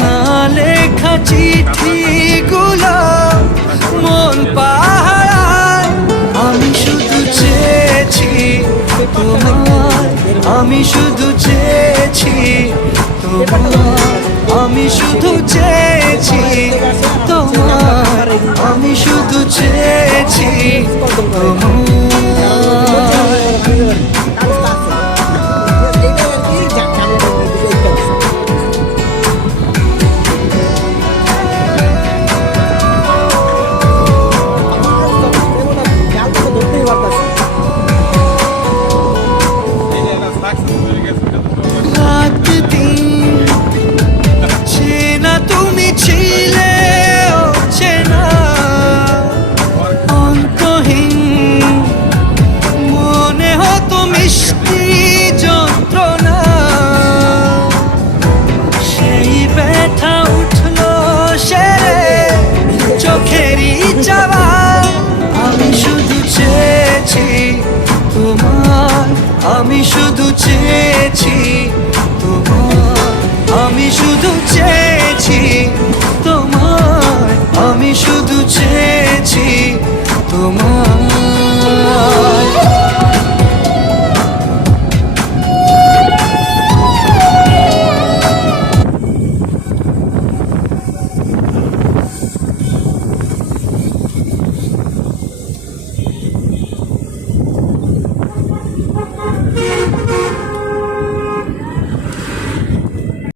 না লেখা চিঠিগুলো মন পাহারায়। আমি শুধু চেয়েছি তোমার, আমি শুধু চেয়েছি তোমার, আমি শুধু চেয়েছি তোমার, আমি শুধু চেয়েছি তোমার। রাত দিন চেনা তুমি ছিলে চেনা অন্তহীন, মনে হতো মিষ্টি যন্ত্রণা। সেই ব্যথা উঠলো সেরে চোখেরই চাওয়া। আমি শুধু চেয়েছি তোমার, আমি শুধু চেয়েছি